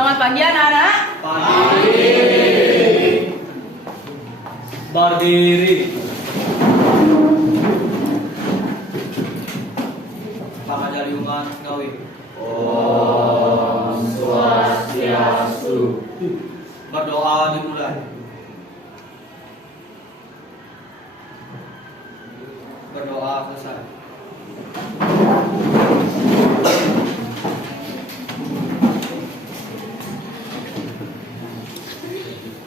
Selamat pagi anak-anak. Pagi. Berdiri. Pangajali umat ngawi. Om Swastiastu. Berdoa dimulai. Berdoa selesai.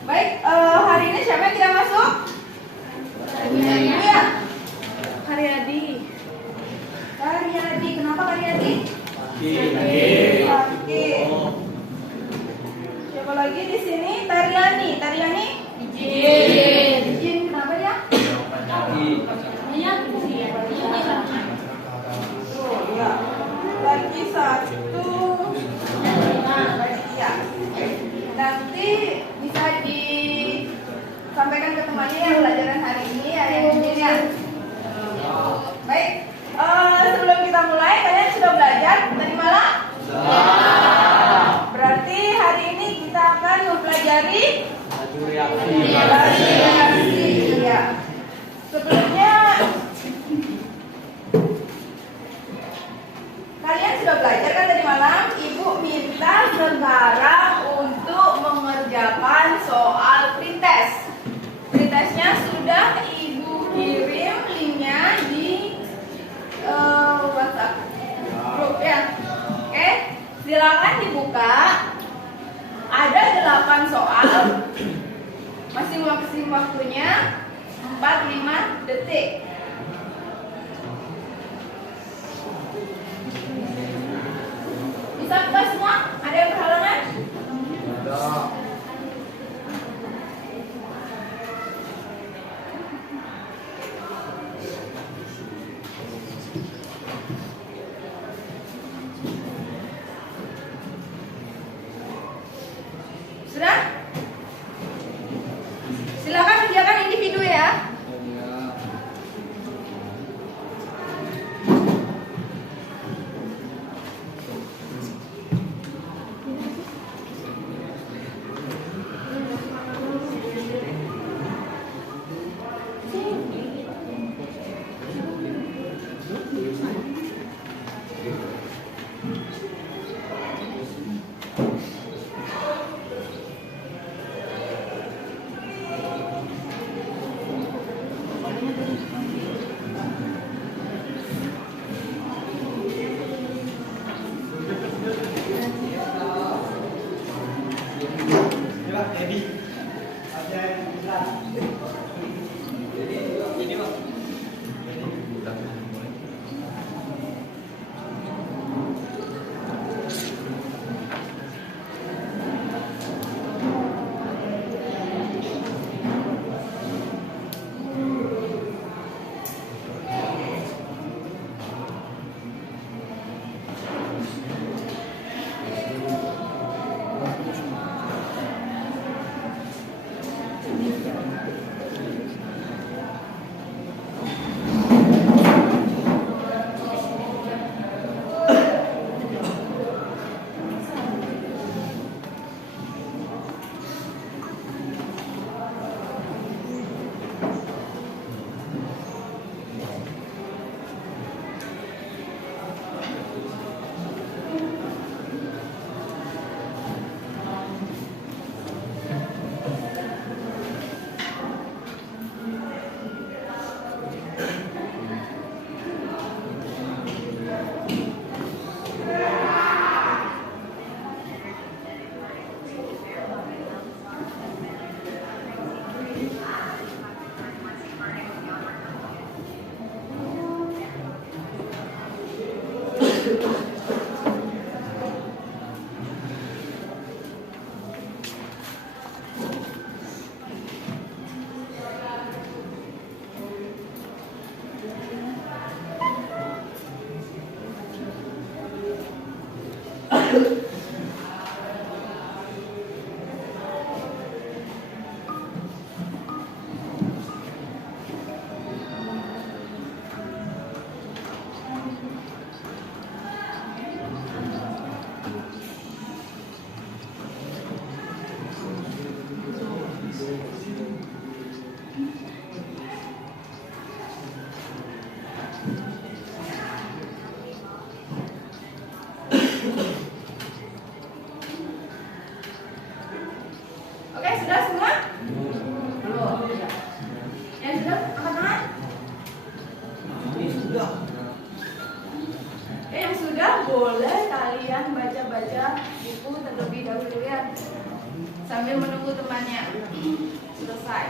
Baik, hari ini siapa yang tidak masuk? Iya. Karyadi. Karyadi, kenapa Karyadi? Pagi. Siapa lagi di sini? Taryani. Taryani? Izin. Kenapa dia? Tuh, ya. Lagi satu. Ya. Nanti bisa disampaikan ke temannya yang pelajaran hari ini ya, yang izin ya. Baik. Sebelum kita mulai, kalian sudah belajar tadi malam? Berarti hari ini kita akan mempelajari reaksi. Ya. Sebelumnya kalian sudah belajar kan tadi malam? Ibu minta sekarang untuk mengerjakan soal pretest. Pretestnya sudah Ibu kirim linknya di WhatsApp grup ya. Oke, silakan dibuka. Ada 8 soal. Masing-masing waktunya 45 detik. Bisa buka semua? Ada yang berhalangan? Sudah? Silakan kerjakan individu ya. Oke, sudah semua? Belum. Yang sudah angkat tangan? Ini sudah. Yang sudah boleh kalian baca-baca buku terlebih dahulu ya, sambil menunggu temannya selesai.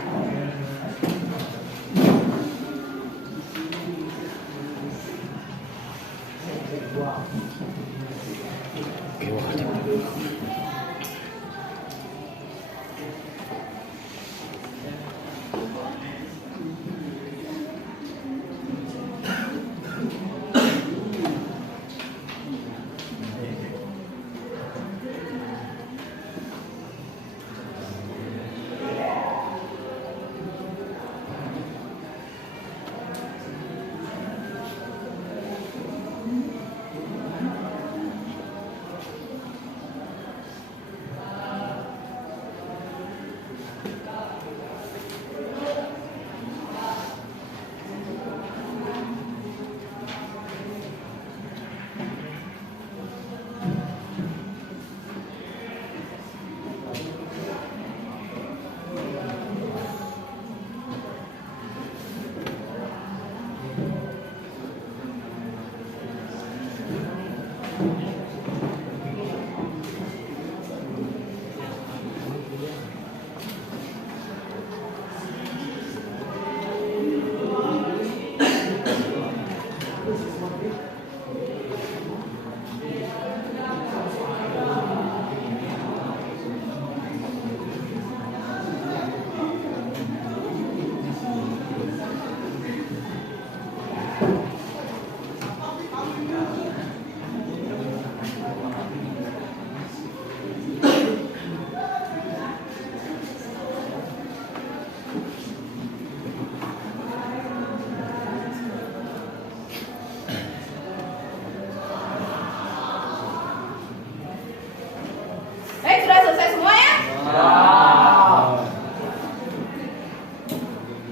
Baik, sudah selesai semua ya?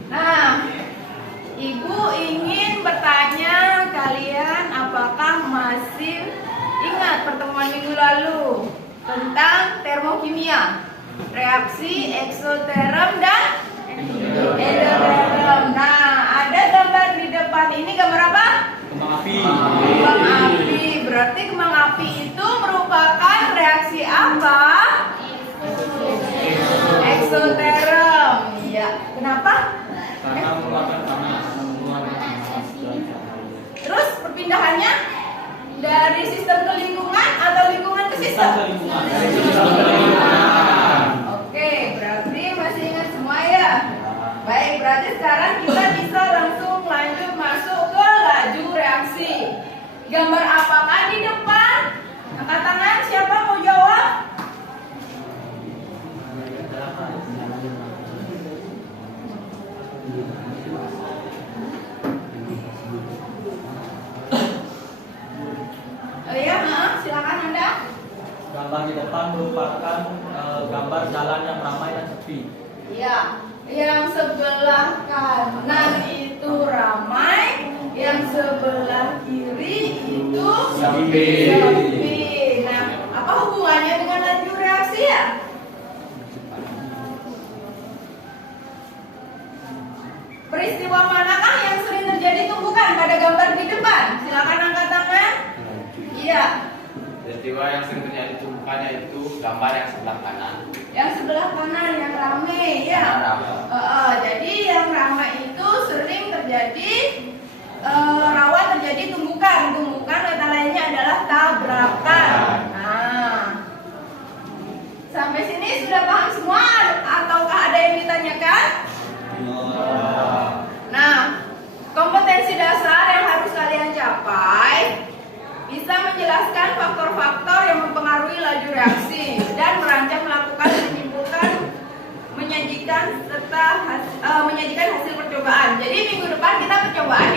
Nah, Ibu ingin bertanya kalian apakah masih ingat pertemuan minggu lalu tentang termokimia, reaksi eksoterm dan endoterm. Nah, ada gambar di depan ini, gambar apa? Kembang api. Kembang api. Berarti kembang api itu merupakan reaksi apa? Eksoterm. Iya. Kenapa? Karena mengeluarkan panas. Terus perpindahannya dari sistem ke lingkungan atau lingkungan ke sistem? Oke, berarti masih ingat semua ya? Baik, berarti sekarang kita bisa langsung lanjut masuk ke laju reaksi. Gambar apakah di depan? Angkat tangan, siapa mau jawab? Oh iya, silakan Anda. Gambar di depan merupakan gambar jalan yang ramai dan sepi. Iya, yang sebelah kanan itu ramai, yang sebelah kiri itu Sepi. sepi. Nah, apa hubungannya dengan laju reaksi ya? Peristiwa manakah yang sering terjadi tumbukan pada gambar di depan? Silakan angkat tangan. Iya, Peristiwa yang sering terjadi tumbukannya itu gambar yang sebelah kanan. yang sebelah kanan yang ramai ya. Jadi yang ramai itu sering terjadi rawan terjadi tumbukan. Tumbukan kata lainnya adalah tabrakan. Nah, sampai sini sudah paham semua ataukah ada yang ditanyakan? Nah, kompetensi dasar yang harus kalian capai bisa menjelaskan faktor-faktor yang mempengaruhi laju reaksi dan merancang, melakukan, menyimpulkan, menyajikan serta menyajikan hasil percobaan. Jadi minggu depan kita percobaan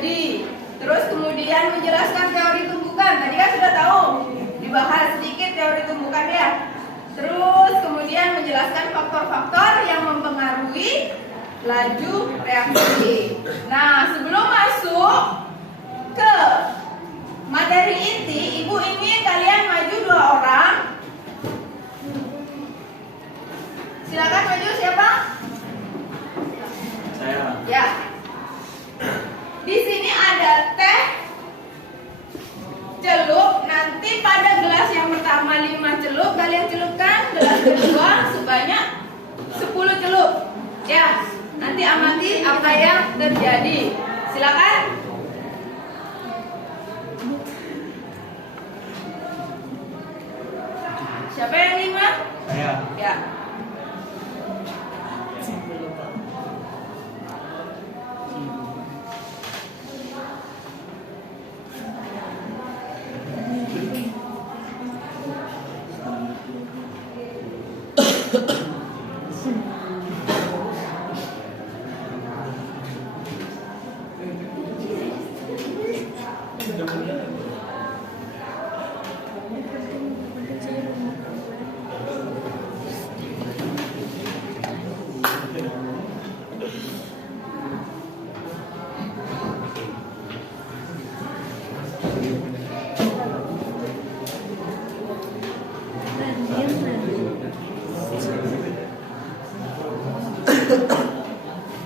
terjadi. Terus kemudian menjelaskan teori tumbukan. Tadi kan sudah tahu, dibahas sedikit teori tumbukan ya. Terus kemudian menjelaskan faktor-faktor yang mempengaruhi laju reaksi. Nah, sebelum masuk ke materi inti, Ibu ingin kalian maju 2 orang. Silakan maju, siapa? Saya. Ya. Di sini ada teh celup. Nanti pada gelas yang pertama 5 celup, kalian celupkan. Gelas kedua sebanyak 10 celup. Ya. Nanti amati apa yang terjadi. Silakan. Siapa yang 5? Saya. Ya.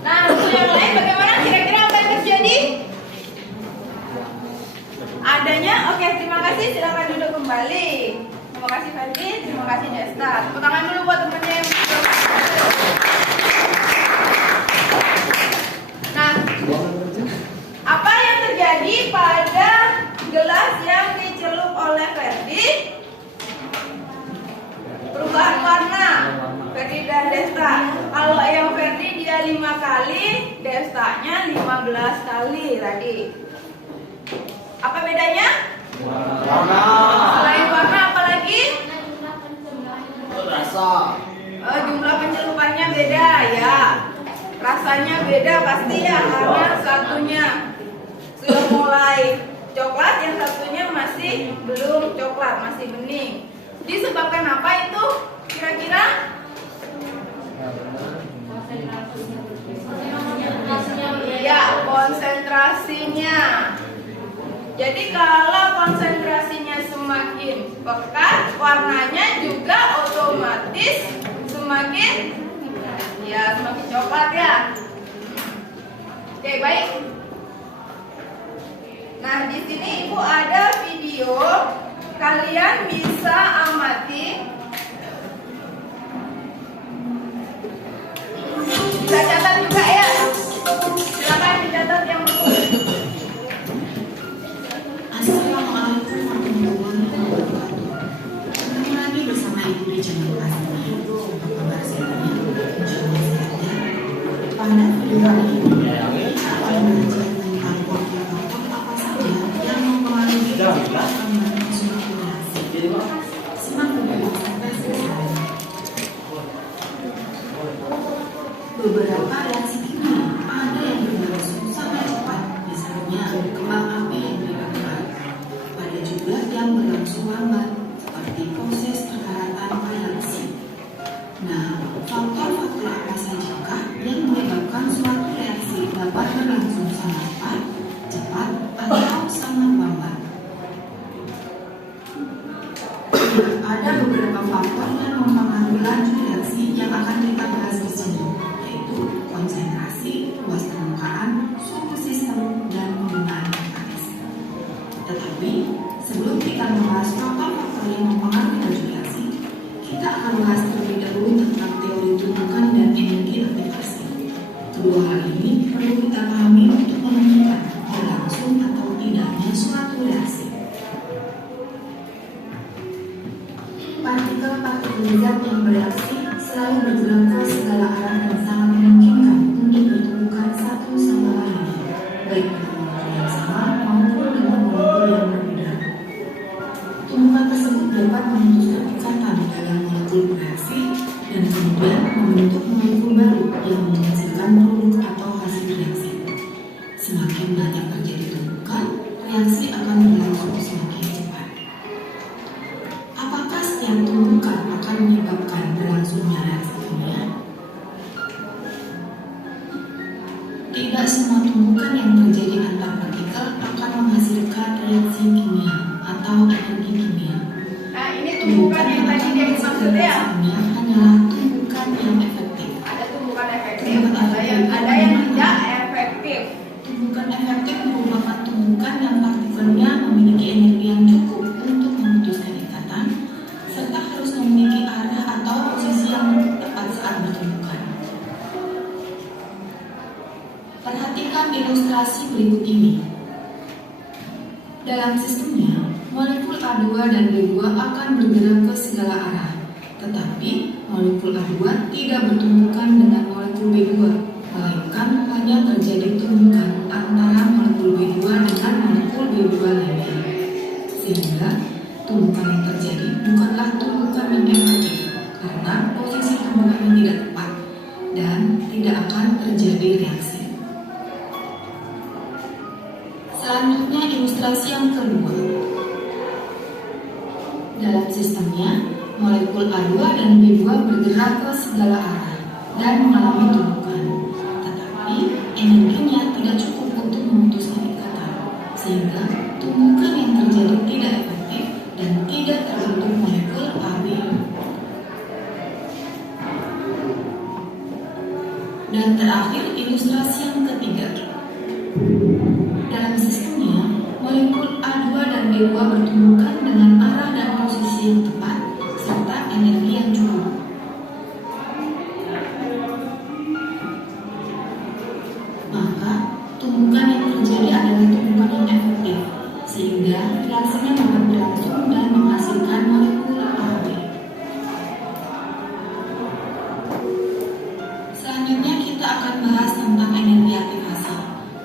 Nah, untuk yang lain bagaimana? Kira-kira apa yang terjadi? Adanya, oke, terima kasih. Silakan duduk kembali. Terima kasih Ferdi, terima kasih Desta. Tepuk tangan dulu buat temennya yang Nah, apa yang terjadi pada gelas yang dicelup oleh Ferdi? Perubahan warna. Ferdi dan Desta. Kalau yang Ferdi dia 5 kali, Destanya 15 kali tadi. Apa bedanya? Warna. Selain warna apa lagi? Rasa. Jumlah pencelupannya beda ya. Rasanya beda pasti ya, karena satunya sudah mulai coklat, yang satunya masih belum coklat, masih bening. Disebabkan apa itu? Kira-kira? Ya, konsentrasinya. Jadi kalau konsentrasinya semakin pekat, warnanya juga otomatis semakin coklat ya. Oke, baik. Nah, di sini Ibu ada video, kalian bisa amati. Bisa catat juga ya. Silakan dicatat yang betul. Assalamualaikum warahmatullahi wabarakatuh. Kembali lagi bersama Ibu di channel Asmi. Apa kabar semuanya? Insyaallah sehat ya. Pada video kali ini kita akan belajar tentang faktor apa saja yang mempengaruhi perkembangan suatu reaksi. Simak video sampai selesai. Beberapa reaksi kimia ada yang berlangsung sangat cepat, misalnya kembang api yang dibakar. Ada juga yang berlangsung lambat, seperti proses perkaratan reaksi. Nah, faktor-faktor apa sajakah yang menyebabkan suatu reaksi dapat berlangsung sangat cepat, atau sangat lambat? Ada beberapa faktor yang mempengaruhi laju reaksi yang akan kita bahas di sini, yaitu konsentrasi, luas permukaan, suhu sistem, dan penggunaan katalis. Tetapi sebelum kita membahas faktor-faktor yang mempengaruhi laju reaksi, kita akan bahas terlebih dahulu tentang teori tumbukan dan energi aktivasi. Kedua hal ini perlu kita pahami untuk menentukan berlangsung atau tidaknya suatu reaksi. Partikel-partikel zat yang bereaksi selalu bergerak ke segala arah dan sangat memungkinkan untuk bertumbukan satu sama lainnya, baik dengan molekul yang sama maupun dengan molekul yang berbeda. Tumbukan tersebut dapat memutuskan ikatan dalam molekul bereaksi dan kemudian membentuk molekul baru yang menghasilkan produk atau hasil reaksi. Semakin banyak terjadi atau energi kimia. Nah, ini tumbukan yang tadi dia maksudnya Kimia hanyalah tumbukan yang efektif. ada tumbukan efektif, ada yang tidak efektif. Tumbukan efektif merupakan tumbukan yang partikelnya memiliki energi yang cukup untuk memutuskan ikatan, serta harus memiliki arah atau posisi yang tepat saat bertumbukan. Perhatikan ilustrasi berikut ini. Dalam sistemnya, molekul A2 dan B2 akan bergerak ke segala arah, tetapi molekul A2 tidak bertumbukan dengan molekul B2, melainkan hanya terjadi tumbukan antara molekul B2 dengan molekul B2 lainnya. Sehingga tumbukan yang terjadi bukanlah tumbukan yang efektif, karena posisi tumbukan yang tidak tepat dan tidak akan terjadi reaksi. Selanjutnya ilustrasi yang kedua. Dalam sistemnya, molekul A2 dan B2 bergerak ke segala arah dan mengalami tumbukan, tetapi energinya tidak cukup untuk memutuskan ikatan, sehingga tumbukan yang terjadi tidak efektif dan tidak terbentuk molekul AB. Dan terakhir ilustrasi yang ketiga. Dalam sistemnya, molekul A2 dan B2 bertumbukan dengan arah dan posisi yang tepat serta energi yang cukup. Maka, tumbukan yang terjadi adalah tumbukan yang efektif, sehingga reaksinya dapat berlangsung dan menghasilkan molekul AB. Selanjutnya kita akan bahas tentang energi aktivasi.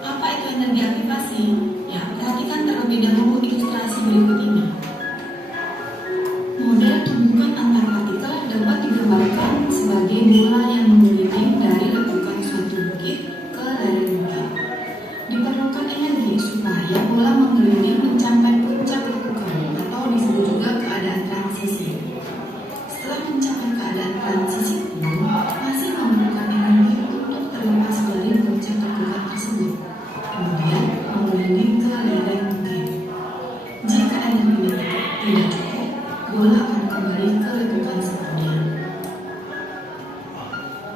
Apa itu energi aktivasi? Ya, perhatikan terlebih dahulu ilustrasi berikut ini. Model tumbukan antar partikel dapat digambarkan sebagai bola yang menggelinding dari lekukan suatu bukit ke lereng bukit. Diperlukan energi supaya bola menggelinding mencapai puncak lekukan atau disebut juga keadaan transisi. Setelah mencapai keadaan transisi pun masih memerlukan energi untuk terlepas dari puncak lekukan tersebut. Kemudian menggelinding ke lereng bukit. Jika energi tidak cukup, bola akan kembali ke lekukan sebelumnya.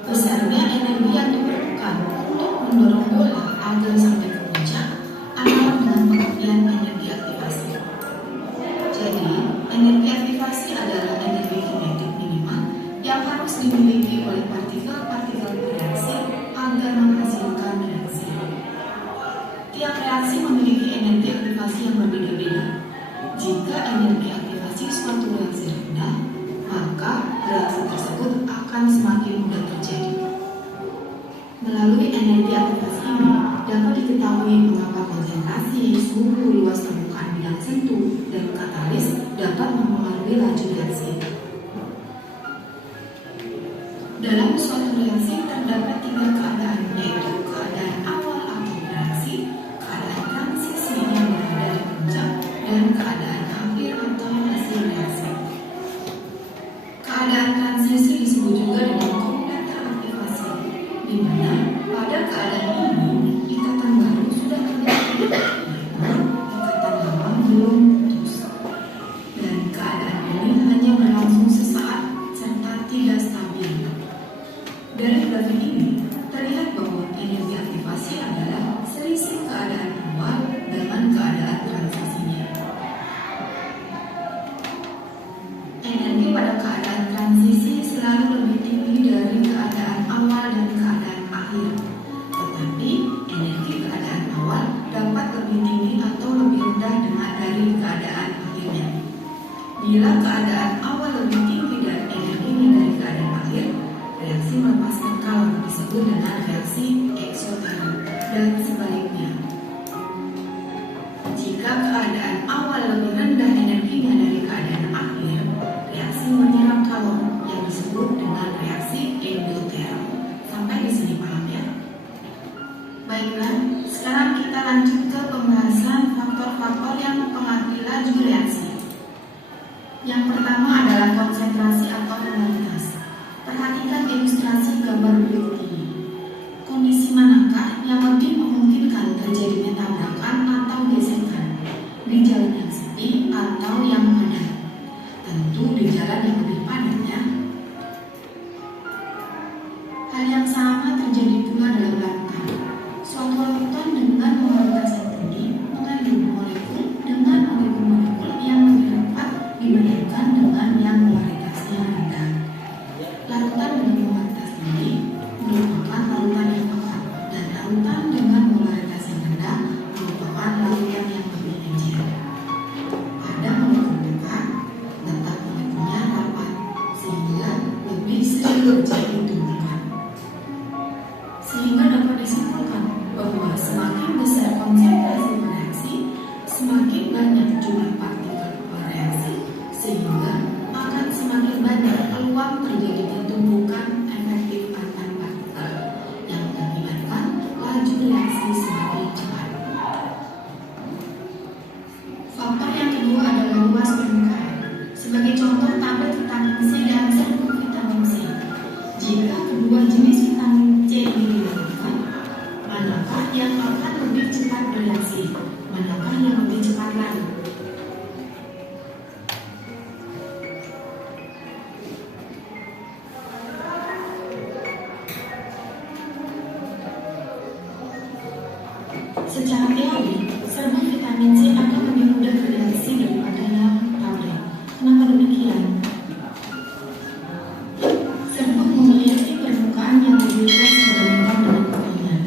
Besarnya energi yang diperlukan untuk mendorong bola agar sampai ke puncak adalah dengan pengertian energi aktivasi. Jadi, energi aktivasi adalah energi kinetik minimal yang harus dimiliki oleh partikel-partikel bereaksi agar menghasilkan reaksi. Tiap reaksi memiliki energi aktivasi yang berbeda-beda. Jika energi aktivasi suatu reaksi rendah, maka reaksi tersebut akan semakin mudah terjadi. Melalui energi aktivasi ini dapat diketahui mengapa konsentrasi, suhu, luas permukaan bidang sentuh, dan katalis dapat mempengaruhi laju reaksi. Dalam suatu reaksi terdapat tiga keadaan, yaitu keadaan awal akhir reaksi, keadaan transisi yang berada di puncak, dan keadaan akhir atau hasil reaksi. Keadaan transisi disebut juga dengan kompleter aktivasi, di mana pada keadaan ini ikatan baru sudah terjadi, namun ikatan lama belum putus. Dan keadaan ini hanya berlangsung sesaat serta tidak stabil. Dari grafik ini terlihat bahwa energi aktivasi adalah selisih keadaan awal dengan keadaan transisinya. Energi pada keadaan transisi selalu lebih tinggi dari keadaan awal dan keadaan akhir. Tetapi energi keadaan awal dapat lebih tinggi atau lebih rendah dari keadaan akhirnya. Bila keadaan awal lebih tinggi dari energinya dari keadaan akhir, reaksi melepaskan kalor disebut dengan reaksi eksoterm dan sebaliknya. Jika keadaan awal lebih rendah energinya dari keadaan akhir, reaksi menyerap kalor yang disebut dengan reaksi endoterm. Sampai di sini paham ya? Baiklah, sekarang kita lanjut ke pembahasan faktor-faktor yang mempengaruhi laju reaksi. Yang pertama adalah konsentrasi atau molaritas. Perhatikan ilustrasi gambar berikut ini. Kondisi manakah yang lebih memungkinkan terjadinya tabrakan atau gesekan? Di jalan yang sepi atau jalan yang lebih padat ya. Hal yang sama terjadi pula dalam larutan. Suatu larutan dengan molekula yang tinggi mengandung molekul dengan molekul yang lebih cepat dibandingkan dengan yang molekulasinya rendah. Larutan dengan molekula tinggi merupakan larutan yang pekat, dan larutan dengan molekula yang rendah merupakan larutan yang lebih encer. Pada molekul pekat, letak molekulnya rapat sehingga lebih sering terjadi tumbukan. Sehingga dapat disimpulkan bahwa semakin besar konsentrasi reaksi, semakin banyak jumlah partikel bereaksi, sehingga akan semakin banyak peluang terjadinya tumbukan efektif antar partikel yang mengakibatkan laju reaksi semakin cepat. Faktor yang kedua adalah luas permukaan. Sebagai contoh, tablet vitamin C dan serbuk vitamin C. Jika kedua jenis vitamin C digunakan, manakah yang akan lebih cepat bereaksi? Manakah yang lebih cepat larut? Secara teori, serbuk vitamin C akan lebih mudah bereaksi daripada yang tablet. Kenapa demikian? Serbuk memiliki permukaan yang lebih luas dibandingkan dengan kepingan.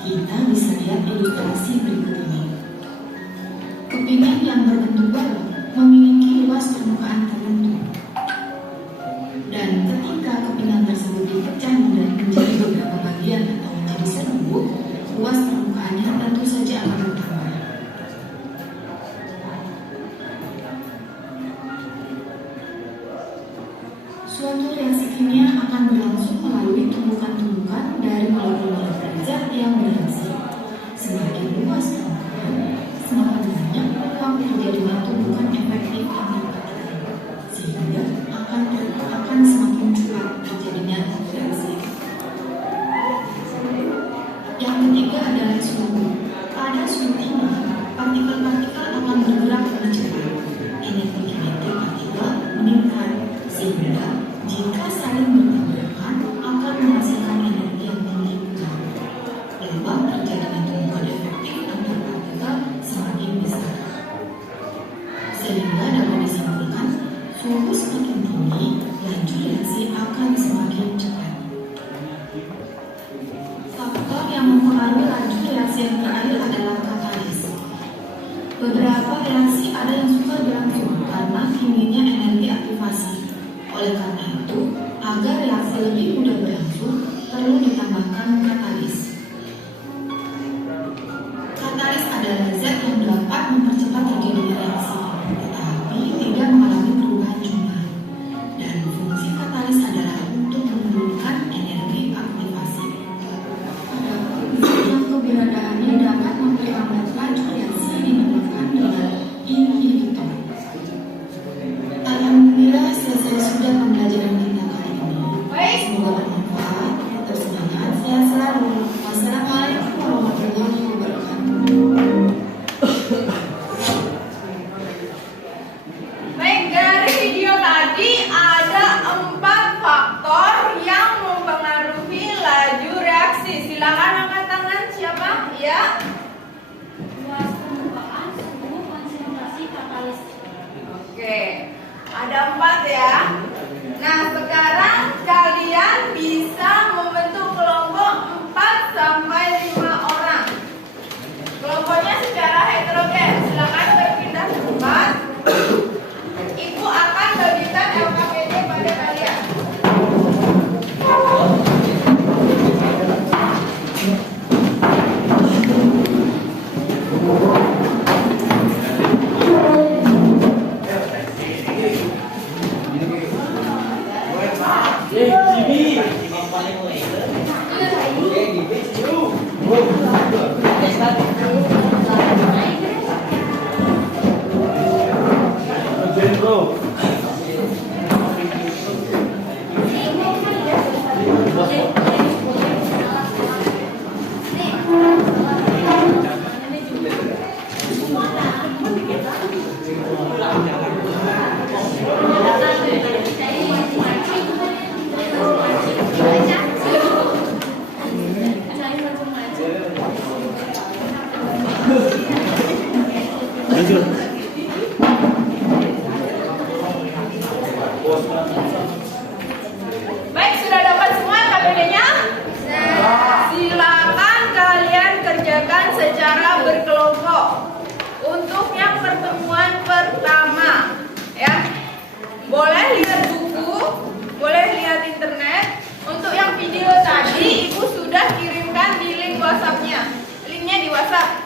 Kita bisa lihat ilustrasi berikut ini. Kepingan yang berbentuk balok memiliki luas permukaan tertentu. Dan ketika kepingan tersebut dipecah menjadi beberapa bagian atau menjadi serbuk, luas permukaannya tentu saja akan bertambah. Suatu reaksi kimia akan berlangsung melalui tumbukan-tumbukan dari molekul-molekul zat yang bereaksi. Semakin luas permukaan, semakin banyak peluang terjadinya tumbukan efektif yang terpakai, sehingga akan semakin cepat terjadinya reaksi. Yang ketiga adalah suhu. Pada suhu tinggi, partikel-partikel akan bergerak lebih cepat. Energi kinetik partikel meningkat, sehingga jika saling bertabrakan akan menghasilkan energi yang tinggi pula. Peluang terjadinya tumbukan efektif antar partikel semakin besar. Sehingga dapat disimpulkan, suhu semakin tinggi, laju reaksi akan semakin cepat. Faktor yang mempengaruhi laju reaksi yang terakhir adalah katalis. Beberapa reaksi ada yang suka berlangsung karena tingginya energi aktivasi. Oleh karena itu, agar reaksi lebih mudah berlangsung, perlu ditambahkan katalis. Katalis adalah zat yang dapat mempercepat terjadinya reaksi, tetapi tidak mengalami perubahan jumlah. Dan fungsi katalis adalah untuk menurunkan energi aktivasi. Yang keberadaannya dapat memperlambat laju reaksi dinamakan dengan inhibitor. Alhamdulillah selesai sudah pembelajaran kita kali ini. Semoga bermanfaat, tetap semangat, sehat selalu. Wassalamualaikum warahmatullahi wabarakatuh. Baik, dari video tadi ada 4 faktor yang mempengaruhi laju reaksi. Silakan angkat tangan siapa? Ya. Luas permukaan, suhu, konsentrasi, katalis. Oke, ada 4 ya. Nah, sekarang kalian bisa membentuk kelompok 4 sampai 5 orang. Kelompoknya secara heterogen. Silakan berpindah tempat. Ibu akan bagikan LKPD pada kalian. Baik, sudah dapat semua KPD-nya? Silakan kalian kerjakan secara berkelompok. Untuk yang pertemuan pertama, ya, boleh lihat buku, boleh lihat internet. Untuk yang video tadi, Ibu sudah kirimkan di link WhatsApp-nya. Linknya di WhatsApp.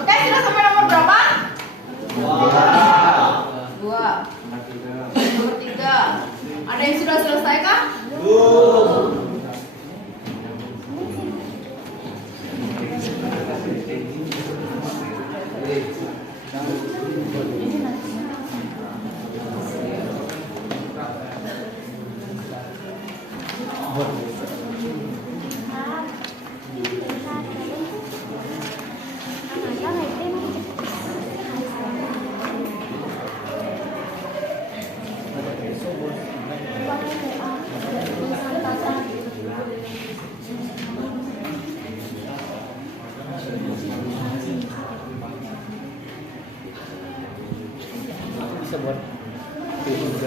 Oke, sudah sampai nomor berapa? Dua. Nomor 3. Ada yang sudah selesai kah? Bisa buat P3.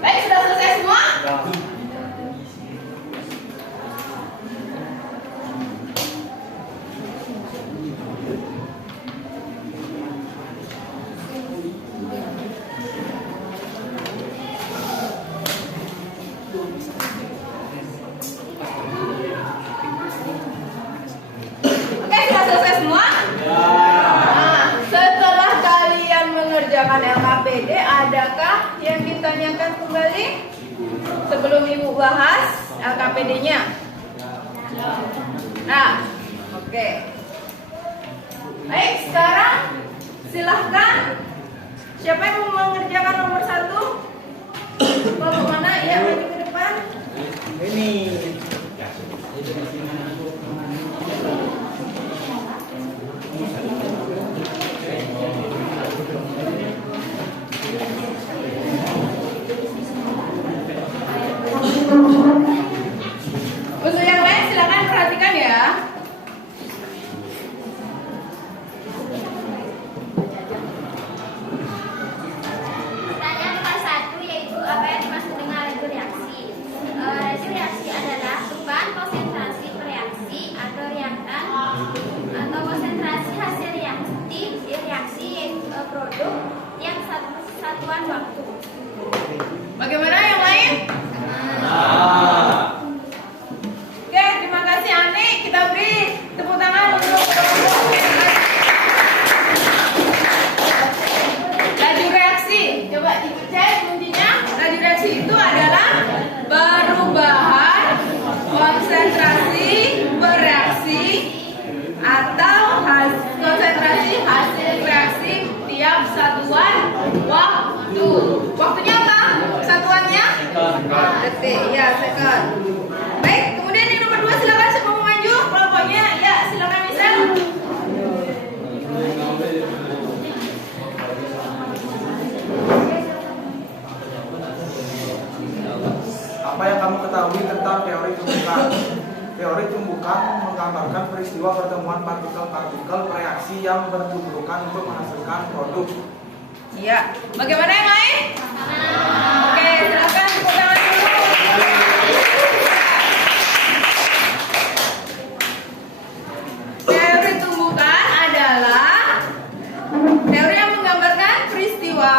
Baik, sudah selesai semua? Oke, sudah selesai semua? Nah, setelah kalian mengerjakan LKPD, adakah yang ditanyakan kembali sebelum Ibu bahas LKPD-nya? Nah, oke. Baik, sekarang silahkan. Siapa yang mau mengerjakan nomor 1? Kelompok mana? Ya, maju ke depan. Ini. second. Baik, kemudian yang nomor 2 silakan semua maju kelompoknya. Ya, silakan Misal. Apa yang kamu ketahui tentang teori tumbukan? Teori tumbukan menggambarkan peristiwa pertemuan partikel-partikel reaksi yang bertumbukan untuk menghasilkan produk. Iya. Bagaimana yang lain? Oke, silakan tepuk tangan dulu. Teori tumbukan adalah teori yang menggambarkan peristiwa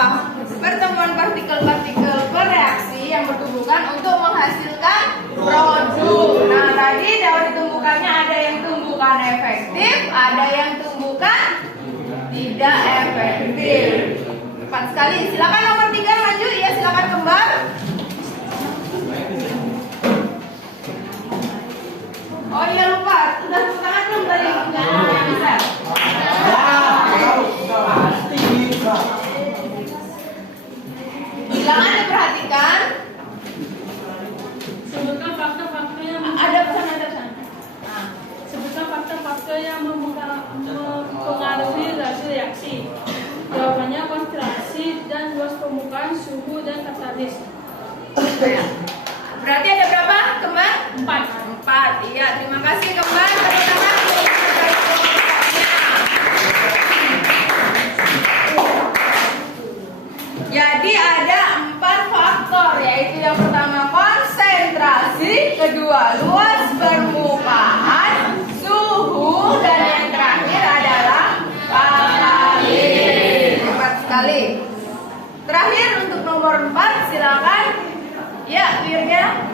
pertemuan partikel-partikel bereaksi yang bertumbukan untuk menghasilkan produk. Nah, tadi teori tumbukannya ada yang tumbukan efektif, ada yang tumbukan tidak efektif. Tepat sekali. Silakan nomor 3 maju. Ya, silakan kembang. Oh iya, lupa. Sudah tepuk tangan belum tadi? Nggak bisa. Silakan diperhatikan. Sebutkan faktor-faktor yang Ada pesan. sebutkan faktor-faktor yang mempengaruhi hasil reaksi. Jawabannya konsentrasi dan luas permukaan, suhu dan katalis. Berarti ada berapa, Kembang? 4. Iya, terima kasih Kembang. Tepuk tangan. Jadi ada 4 faktor, yaitu yang pertama konsentrasi, kedua luas permukaan, suhu, dan yang terakhir adalah katalis. Tepat sekali. Terakhir untuk nomor 4, silakan. Ya, Wirya.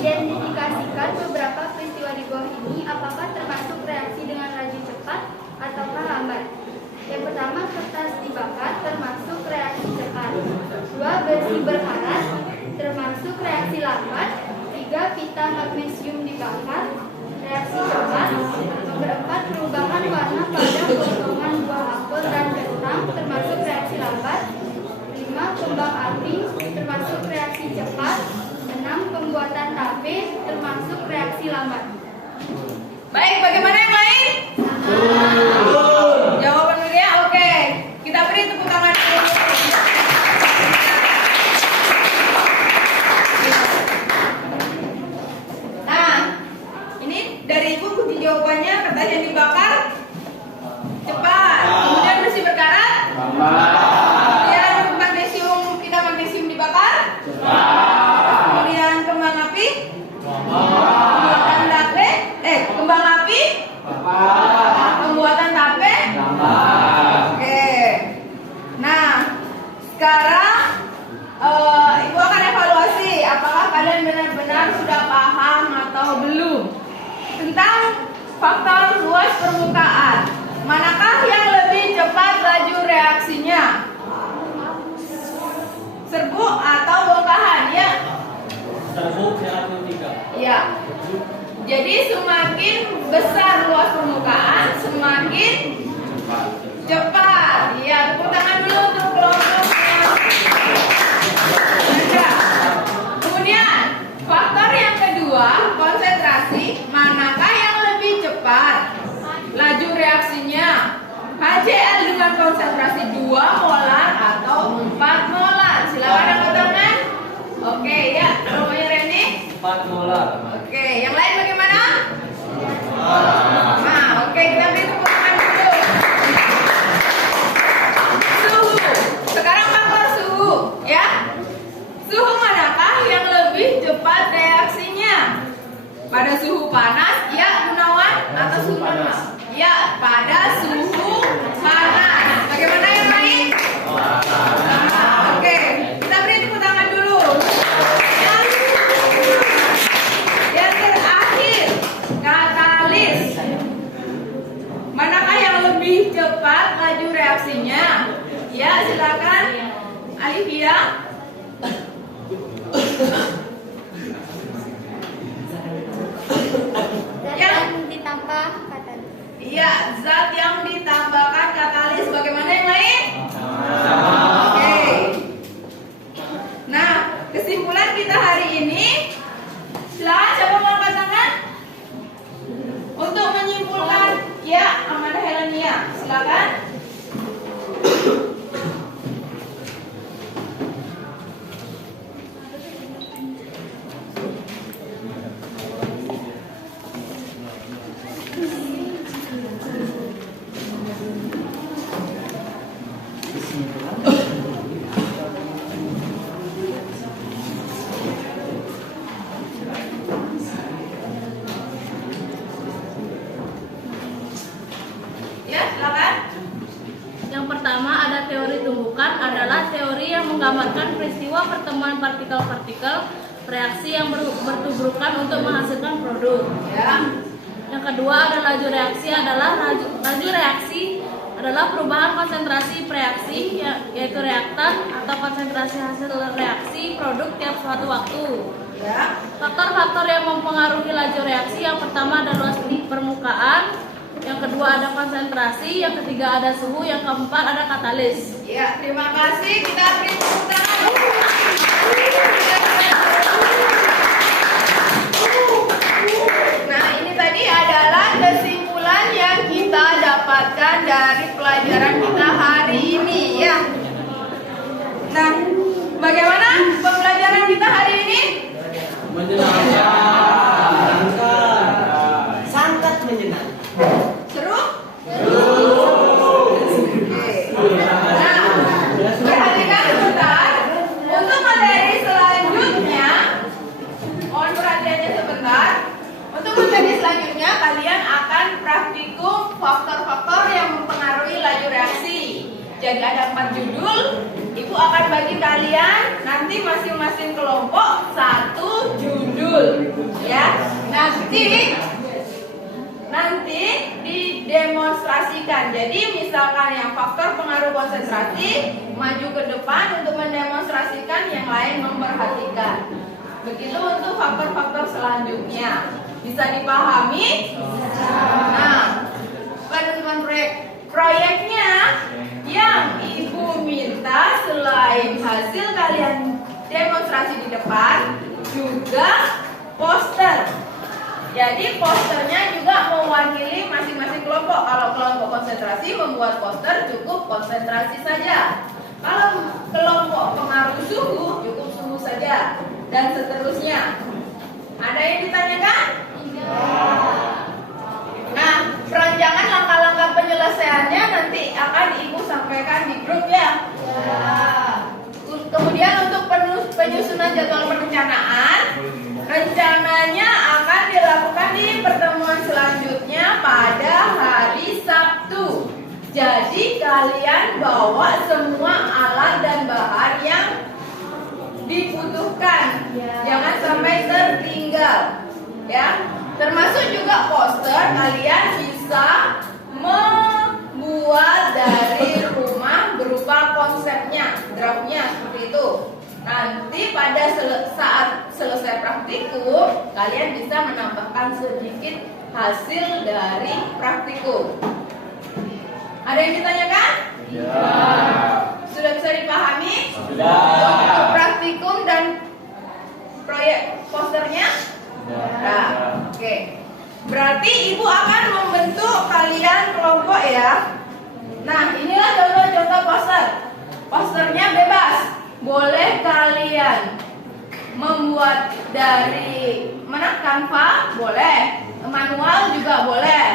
Identifikasikan beberapa peristiwa di bawah ini, apakah termasuk reaksi dengan laju cepat ataukah lambat. Yang pertama, kertas dibakar termasuk reaksi cepat. 2, besi berkarat termasuk reaksi lambat. 3, pita magnesium dibakar reaksi cepat. Nomor 4, perubahan warna pada potongan buah apel dan kentang termasuk reaksi lambat. 5, kembang api termasuk reaksi cepat. 6, pembuatan tape termasuk reaksi lambat. Baik, bagaimana yang lain? Jawaban Wirya, oke. Kita beri tepuk tangan dulu. Nah, ini dari Ibu kunci jawabannya, kertas yang dibakar cepat. Kemudian besi berkarat. Kemudian magnesium dibakar. Kemudian kembang api. Kembang api. Pembuatan tape. Oke. Nah, sekarang Ibu akan evaluasi apakah kalian benar-benar sudah paham atau belum tentang faktor luas permukaan. Manakah yang lebih cepat laju reaksinya? Serbuk atau bongkahan? Ya. Serbuk yang 3. Ya. Jadi semakin besar luas permukaan, semakin cepat. Ya, tepuk tangan dulu untuk kelompoknya. Kemudian faktor yang kedua, konsentrasi. Manakah yang lebih cepat laju reaksinya? HCl dengan konsentrasi 2 molar atau 4 molar. Silakan angkat tangan. Oke, ya. Kelompoknya Randy. 4 molar. Oke, yang lain bagaimana? Nah, oke, kita beri tepuk tangan dulu. Suhu. Sekarang faktor suhu, ya. Suhu manakah yang lebih cepat reaksinya? Pada suhu panas, ya Gunawan, atau suhu normal? Ya, pada suhu panas. Bagaimana yang lain? Oke, kita beri tepuk tangan dulu. Yang terakhir, katalis. Manakah yang lebih cepat laju reaksinya? Ya, silakan Alivia. Iya, zat yang ditambahkan katalis. Bagaimana yang lain? Oke. Nah, kesimpulan kita hari ini, silakan siapa mau angkat tangan untuk menyimpulkan. Ya, Amanda Helenia, silakan. Ya, silakan. Yang pertama ada teori tumbukan, adalah teori yang menggambarkan peristiwa pertemuan partikel-partikel reaksi yang bertuburukan untuk menghasilkan produk. Ya. Yang kedua ada laju reaksi, laju reaksi adalah perubahan konsentrasi preaksi, yaitu reaktan atau konsentrasi hasil reaksi produk tiap suatu waktu. Ya. Faktor-faktor yang mempengaruhi laju reaksi, yang pertama ada luas permukaan, yang kedua ada konsentrasi, yang ketiga ada suhu, yang keempat ada katalis. Ya, terima kasih. Kita beri tepuk tangan. Nah, ini tadi adalah kesimpulan yang kita dapatkan dari pelajaran kita hari ini, ya. Nah, bagaimana pembelajaran kita hari ini? Sangat menyenangkan. Seru? Nah, perhatikan sebentar. Untuk materi selanjutnya, mohon perhatiannya sebentar. Untuk materi selanjutnya, kalian akan praktikum faktor-faktor yang mempengaruhi laju reaksi. Jadi ada 4 judul. Ibu akan bagi kalian nanti masing-masing kelompok 1 judul, ya. Nanti didemonstrasikan. Jadi misalkan yang faktor pengaruh konsentrasi maju ke depan untuk mendemonstrasikan, yang lain memperhatikan. Begitu untuk faktor-faktor selanjutnya. Bisa dipahami? Nah, teman-teman proyeknya yang ibu minta selain hasil kalian demonstrasi di depan, juga poster. Jadi posternya juga mewakili masing-masing kelompok. Kalau kelompok konsentrasi membuat poster, cukup konsentrasi saja. Kalau kelompok pengaruh suhu, cukup suhu saja, dan seterusnya. Ada yang ditanyakan? Nah, perancangan langkah-langkah penyelesaiannya nanti akan ibu sampaikan di grup, ya. Kemudian untuk penyusunan jadwal perencanaan, rencananya akan dilakukan di pertemuan selanjutnya pada hari Sabtu. Jadi kalian bawa semua alat dan bahan yang dibutuhkan, jangan sampai tertinggal, ya. Termasuk juga poster, kalian bisa membuat dari rumah berupa konsepnya, draftnya seperti itu. Nanti pada saat selesai praktikum, kalian bisa menambahkan sedikit hasil dari praktikum. Ada yang ditanyakan? Ya. Sudah bisa dipahami? Sudah. Untuk praktikum dan proyek posternya? Nah, oke. Berarti ibu akan membentuk kalian kelompok, ya. Nah, inilah contoh-contoh poster. Posternya bebas. Boleh kalian membuat dari mana? Canva? Boleh. Manual juga boleh.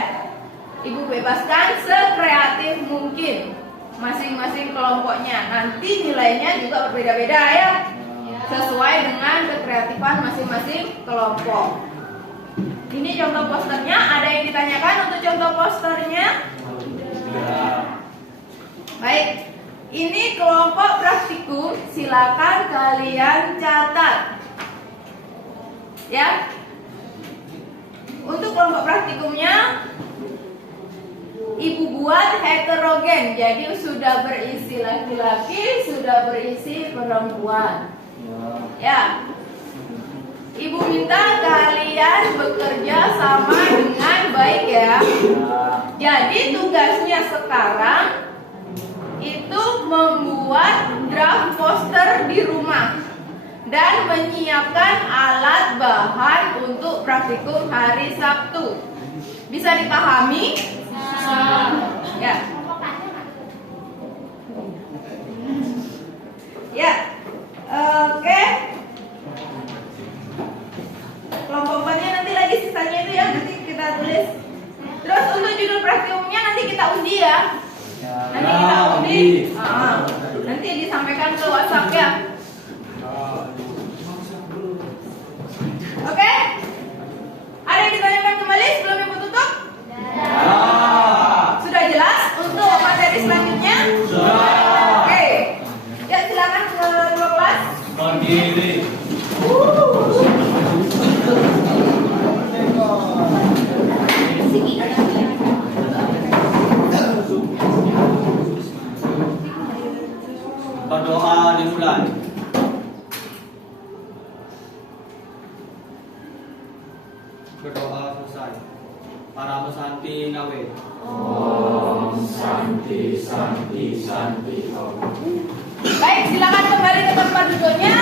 Ibu bebaskan sekreatif mungkin masing-masing kelompoknya. Nanti nilainya juga berbeda-beda, ya. Sesuai dengan kekreatifan masing-masing kelompok. Ini contoh posternya. Ada yang ditanyakan untuk contoh posternya? Baik. Ini kelompok praktikum. Silakan kalian catat, ya. Untuk kelompok praktikumnya, ibu buat heterogen. Jadi sudah berisi laki-laki, sudah berisi perempuan. Ya, ibu minta kalian bekerja sama dengan baik, ya. Jadi tugasnya sekarang itu membuat draft poster di rumah dan menyiapkan alat bahan untuk praktikum hari Sabtu. Bisa dipahami? Ya. Ya. Oke. Kelompokannya nanti lagi sisanya itu ya, nanti kita tulis. Terus untuk judul praktikumnya nanti kita undi ya. Nanti kita undi. Nanti disampaikan ke WhatsApp ya. Oke? Ada yang ditanyakan kembali sebelum ibu tutup? Sudah jelas untuk materi selanjutnya? Oke. Ya silakan ke dua kelas. Berdiri. Berdoa dimulai. Berdoa selesai. Para pesanti ngawe. Baik, silakan kembali ke tempat duduknya.